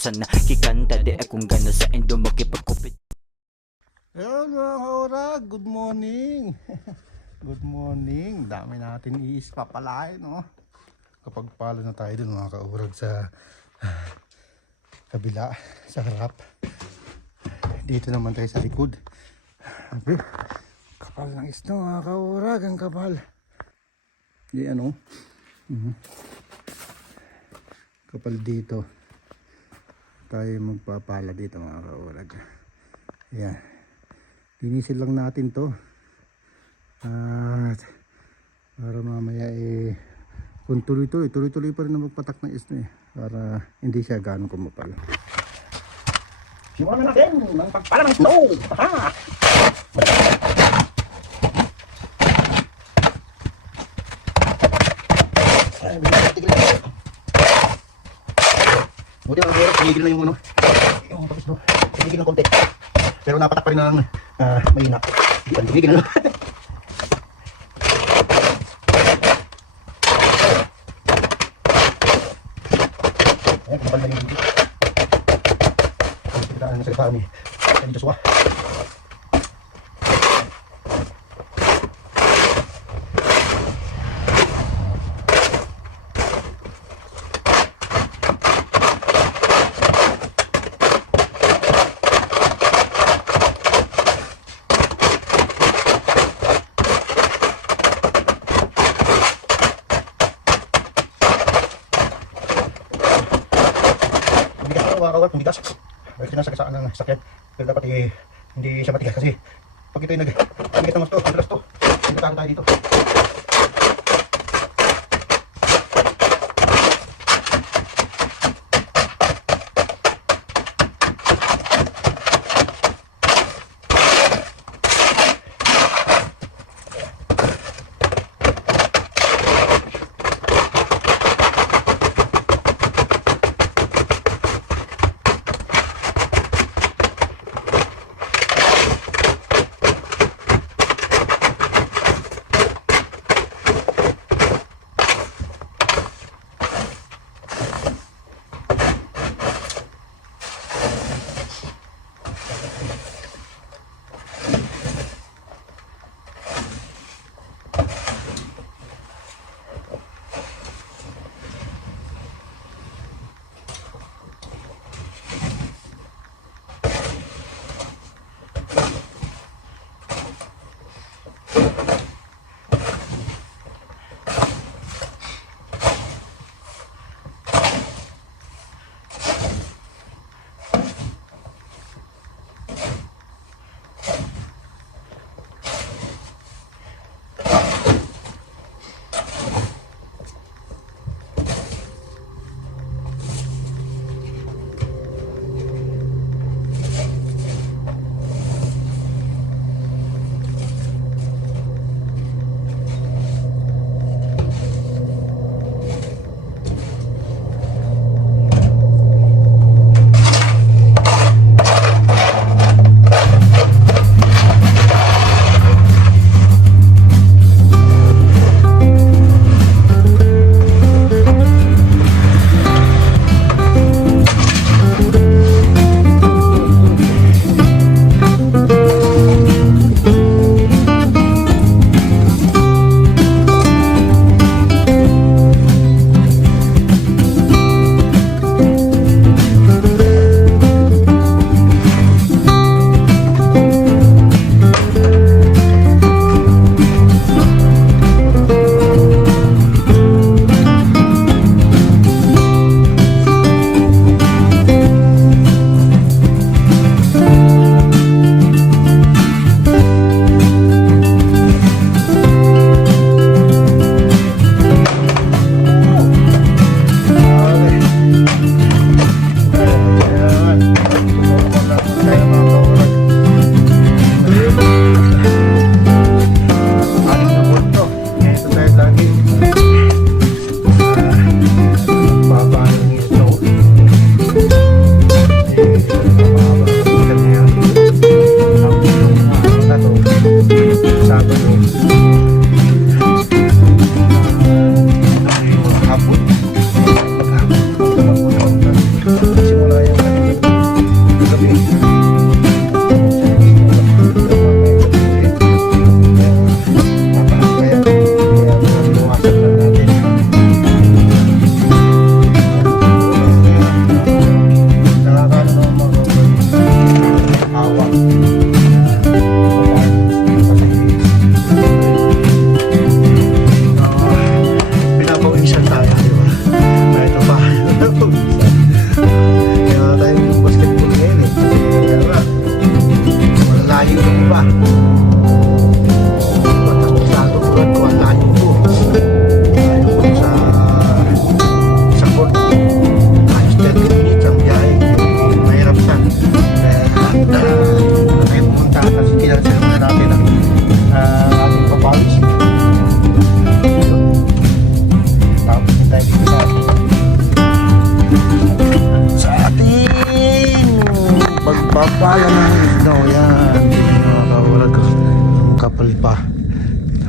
sana kikanta di akong gana sa endo makipagkupit. Ayun mga kaurag, good morning. Good morning. Dami natin iispapalain, no? Kapag palo na tayo dun mga kaurag sa kabila, sa harap. Dito naman tayo sa likod. Okay. Kapal ng isno mga kaurag, ang kapal. Di ano? Kapal dito. Tayo magpapala dito mga kaurag. Yan. Linisin lang natin to. At para mamaya kung tuloy-tuloy pa rin na magpatak ng isno para hindi siya gano'ng kumapal. Simulan na natin ang pagpala ng isno. Buti ang hirap, pinigil na yung ano, yung pag-isno, pinigil ng konti. Pero napatak pa rin ng mahina. Pinigil na. Ayan, kapal na yung dito. Kita ang salita ni Joshua. Kung bigas, balik na sa kasaan ng sakyan. Pero dapat hindi siya matigas kasi pag ito yung nag-bigas ng gusto, madalas to, pinatahan tayo dito.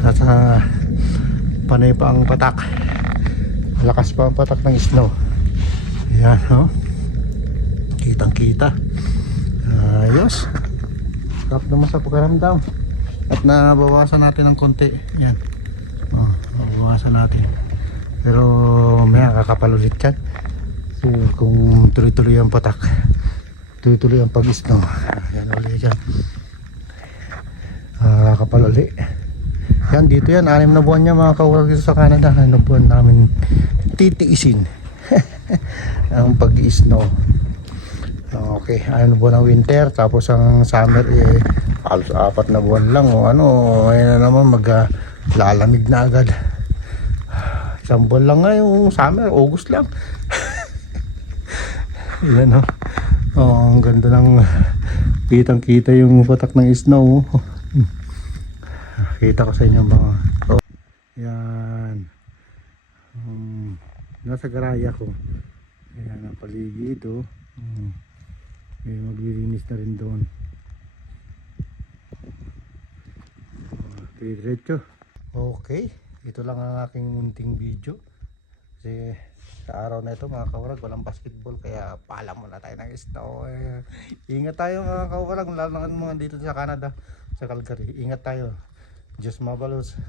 Nasa panay pa ang patak. Lakas pa ang patak ng snow. Ayan, no? Kitang kita. Ayos. Sarap naman sa pagkaramdam. At nabawasan natin ng konti. Ayan. Nabawasan natin. Pero maya kakapal ulit yan. So kung tuloy-tuloy ang patak, tuloy-tuloy ang pag-snow. Ayan ulit yan. Kakapal ulit. Yan, dito yan, 6 na buwan niya mga kaurag dito sa Canada. 6 na buwan namin titiisin ang pag-snow. Okay, 6 na buwan ang winter, tapos ang summer halos 4 na buwan lang o ano, ngayon na naman lalamig na agad. Isang buwan lang nga yung summer, August lang. Yan ang ganda ng kitang kita yung patak ng snow. Kita ko sa inyo mga yan. Nasa garaya ko. Ayan ang paligid may maglilinis na rin doon. Diretso. Okay, ito lang ang aking munting video. Kasi sa araw na ito mga kaurag walang basketball, kaya paalam muna tayo ng snow. Ingat tayo mga kaurag, lalo na mga dito sa Canada, sa Calgary. Ingat tayo. Diyos mabalos.